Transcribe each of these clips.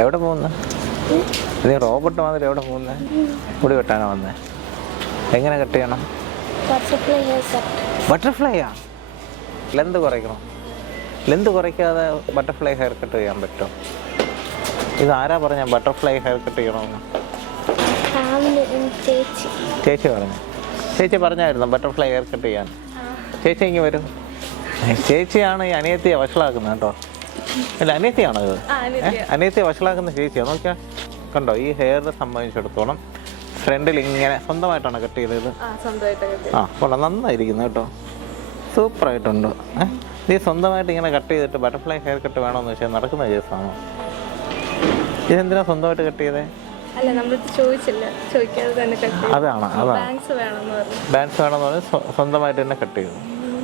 എവിടെ പോകുന്ന? നീ റോബോട്ട് മാതിരി എവിടെ പോകുന്നത്? മുടി വെട്ടാനോ വന്നേ? എങ്ങനെ കട്ട് ചെയ്യണം? ബട്ടർഫ്ലൈയാ? ലെന്ത് കുറയ്ക്കണം? ലെന്ത് കുറയ്ക്കാതെ ബട്ടർഫ്ലൈ ഹെയർ കട്ട് ചെയ്യാൻ പറ്റുമോ? ഇത് ആരാ പറഞ്ഞ ബട്ടർഫ്ലൈ ഹെയർ കട്ട് ചെയ്യണമെന്ന്? ചേച്ചി പറഞ്ഞു. ചേച്ചി പറഞ്ഞായിരുന്നു ബട്ടർഫ്ലൈ ഹെയർ കട്ട് ചെയ്യാൻ. ചേച്ചി ഇങ്ങ് വരും. ചേച്ചിയാണ് ഈ അനിയത്തിയെ വഷളാക്കുന്നത് കേട്ടോ. അല്ല, അനിയത്തിയാണോ ഇത്? അനിയത്തിയെ വഷളാക്കുന്ന ചേച്ചിയാണ്. നോക്കിയാൽ കണ്ടോ, ഈ ഹെയറിനെ സംബന്ധിച്ചിടത്തോളം ഫ്രണ്ടിൽ ഇങ്ങനെ സ്വന്തമായിട്ടാണ് കട്ട് ചെയ്തത്. കൊള്ളാം, നന്നായിരിക്കുന്നു കേട്ടോ, സൂപ്പറായിട്ടുണ്ട്. നീ സ്വന്തമായിട്ട് ഇങ്ങനെ കട്ട് ചെയ്തിട്ട് ബട്ടർഫ്ലൈ ഹെയർ കട്ട് വേണമെന്ന് വെച്ചാൽ നടക്കുന്ന കേസാണോ? ഇതെന്തിനാ സ്വന്തമായിട്ട് കട്ട് ചെയ്തേ? അതാണ് ഡാൻസ് വേണമെന്ന് പറഞ്ഞ് സ്വന്തമായിട്ട് തന്നെ കട്ട് ചെയ്തു.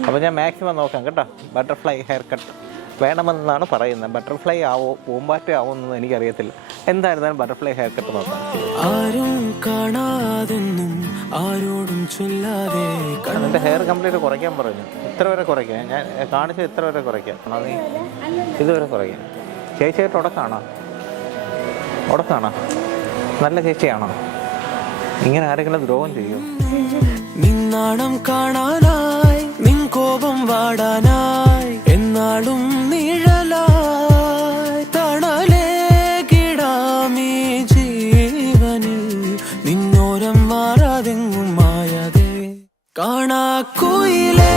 അപ്പോൾ ഞാൻ മാക്സിമം നോക്കാം കേട്ടോ. ബട്ടർഫ്ലൈ ഹെയർ കട്ട് വേണമെന്നാണ് പറയുന്നത്. ബട്ടർഫ്ലൈ ആവോ പൂമ്പാറ്റ ആവോ എന്നൊന്നും എനിക്കറിയത്തില്ല. എന്തായിരുന്നാലും ബട്ടർഫ്ലൈ ഹെയർ കട്ട് നോക്കാം. എൻ്റെ ഹെയർ കംപ്ലീറ്റ് കുറയ്ക്കാൻ പറഞ്ഞു. ഇത്ര വരെ കുറയ്ക്കാം, ഞാൻ കാണിച്ചത് ഇത്ര വരെ കുറയ്ക്കാം. നീ ഇതുവരെ കുറയ്ക്കാം. ചേച്ചിയായിട്ട് ഉടക്കാണോ? നല്ല ചേച്ചിയാണോ? ഇങ്ങനെ ആരെങ്കിലും ദ്രോഹം ചെയ്യും? നിന്നാണം കാണാനായി, നിൻ കോപം വാടാനായി, എന്നാളും നിഴലായി തണലേകിടാമീ ജീവനിൽ, നിന്നോരം മാറാതെങ്ങും മായാതെ കാണാക്കുയിലേ.